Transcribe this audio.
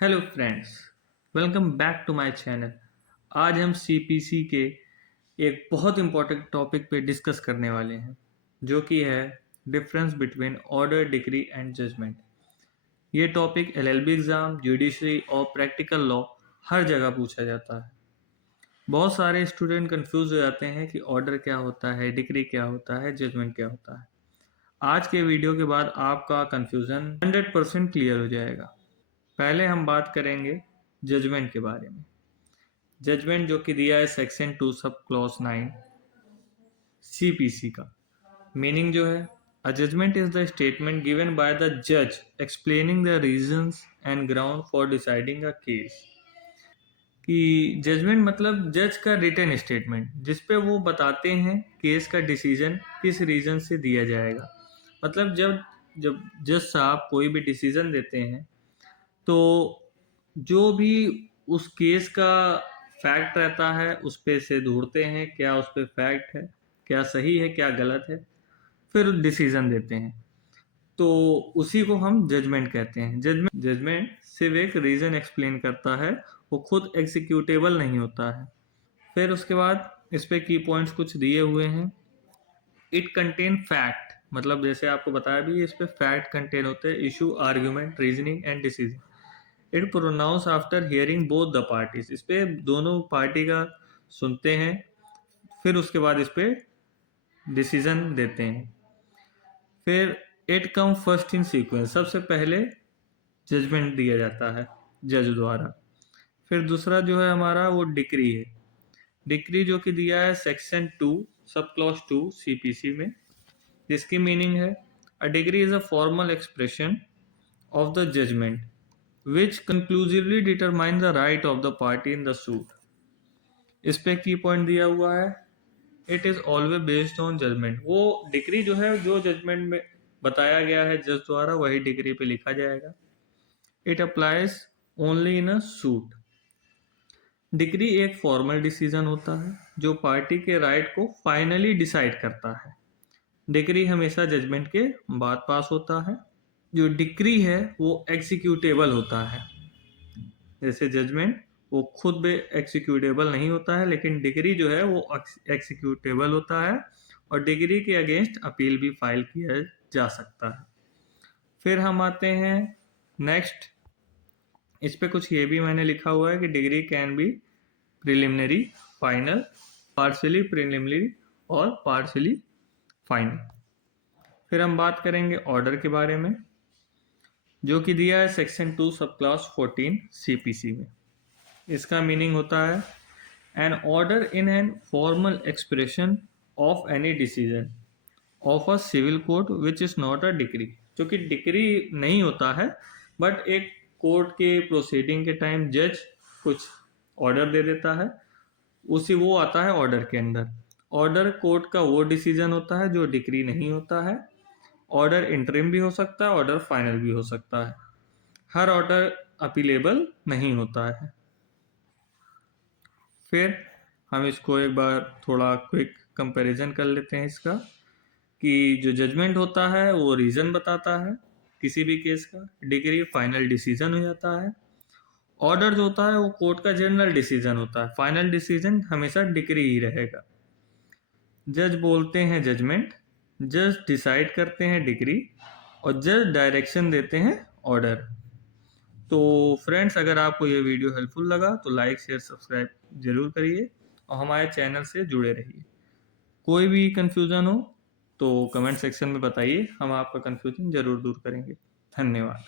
Hello friends, welcome back to my channel. आज हम CPC के एक बहुत इंपॉर्टेंट टॉपिक पे डिस्कस करने वाले हैं, जो कि है difference between order, decree and judgment. ये टॉपिक एलएलबी एग्ज़ाम, जुडिशरी और प्रैक्टिकल लॉ हर जगह पूछा जाता है। बहुत सारे स्टूडेंट कंफ्यूज हो जाते हैं कि ऑर्डर क्या होता है, डिक्री क्या होता है, जजमेंट क्या होता है। आज के वीडियो के बाद आपका कंफ्यूजन 100% क्लियर हो जाएगा। पहले हम बात करेंगे जजमेंट के बारे में। जजमेंट जो कि दिया है सेक्शन 2 सब क्लॉज 9 सीपीसी का मीनिंग जो है, a judgment is the statement given by the जज explaining the reasons and ground for deciding a case. कि जजमेंट मतलब जज का रिटन स्टेटमेंट, जिसपे वो बताते हैं केस का डिसीजन किस रीजन से दिया जाएगा। मतलब जब जब जज साहब कोई भी डिसीजन देते हैं, तो जो भी उस केस का फैक्ट रहता है उस पे से ढूंढते हैं क्या उस पे फैक्ट है, क्या सही है, क्या गलत है, फिर डिसीजन देते हैं। तो उसी को हम जजमेंट कहते हैं। जजमेंट जजमेंट सिर्फ एक रीजन एक्सप्लेन करता है, वो खुद एग्जीक्यूटेबल नहीं होता है। फिर उसके बाद इस पे की पॉइंट्स कुछ दिए हुए हैं। इट कंटेन फैक्ट, मतलब जैसे आपको बताया भी, इस पे फैक्ट कंटेन होते हैं, issue, argument, reasoning and decision. It pronounce after hearing both the parties, इस पे दोनों पार्टी का सुनते हैं, फिर उसके बाद इस पे डिसीजन देते हैं। फिर it come first in sequence, सबसे पहले जजमेंट दिया जाता है जज द्वारा। फिर दूसरा जो है हमारा वो डिक्री है। डिक्री जो कि दिया है सेक्शन 2 सब क्लॉज 2 सीपीसी में, जिसकी मीनिंग है a degree is a formal expression of the judgment which conclusively determine the right of the party in the suit। इस पे की पॉइंट दिया हुआ है, it is always based on judgment. वो डिग्री जो है, जो जजमेंट में बताया गया है जज द्वारा, वही डिग्री पे लिखा जाएगा। It applies only in a suit. Degree एक फॉर्मल डिसीजन होता है जो पार्टी के राइट को फाइनली डिसाइड करता है। डिग्री हमेशा जजमेंट के बाद पास होता है। जो डिक्री है वो एग्जीक्यूटेबल होता है। जैसे जजमेंट वो खुद भी एग्जीक्यूटेबल नहीं होता है, लेकिन डिग्री जो है वो एग्जीक्यूटेबल होता है, और डिग्री के अगेंस्ट अपील भी फाइल किया जा सकता है। फिर हम आते हैं नेक्स्ट। इस पे कुछ ये भी मैंने लिखा हुआ है कि degree can be preliminary, final, partially preliminary और पार्शियली फाइनल। फिर हम बात करेंगे ऑर्डर के बारे में, जो कि दिया है सेक्शन 2 सब क्लास 14 सीपीसी में। इसका मीनिंग होता है an order in an formal expression of any decision of a civil court which is not a decree. जो कि डिक्री नहीं होता है, बट एक कोर्ट के प्रोसीडिंग के टाइम जज कुछ ऑर्डर दे देता है, उसी वो आता है ऑर्डर के अंदर। ऑर्डर कोर्ट का वो डिसीजन होता है जो डिक्री नहीं होता है। ऑर्डर इंटरिम भी हो सकता है, ऑर्डर फाइनल भी हो सकता है। हर ऑर्डर अपीलेबल नहीं होता है। फिर हम इसको एक बार थोड़ा क्विक कंपैरिजन कर लेते हैं इसका, कि जो जजमेंट होता है वो रीज़न बताता है किसी भी केस का, डिग्री फाइनल डिसीजन हो जाता है। ऑर्डर जो होता है वो कोर्ट का जनरल डिसीजन होता है, फाइनल डिसीजन हमेशा डिग्री ही रहेगा। जज बोलते हैं जजमेंट, जज डिसाइड करते हैं डिग्री, और जज डायरेक्शन देते हैं ऑर्डर। तो फ्रेंड्स, अगर आपको ये वीडियो हेल्पफुल लगा तो लाइक, शेयर, सब्सक्राइब जरूर करिए और हमारे चैनल से जुड़े रहिए। कोई भी कन्फ्यूज़न हो तो कमेंट सेक्शन में बताइए, हम आपका कन्फ्यूजन ज़रूर दूर करेंगे। धन्यवाद।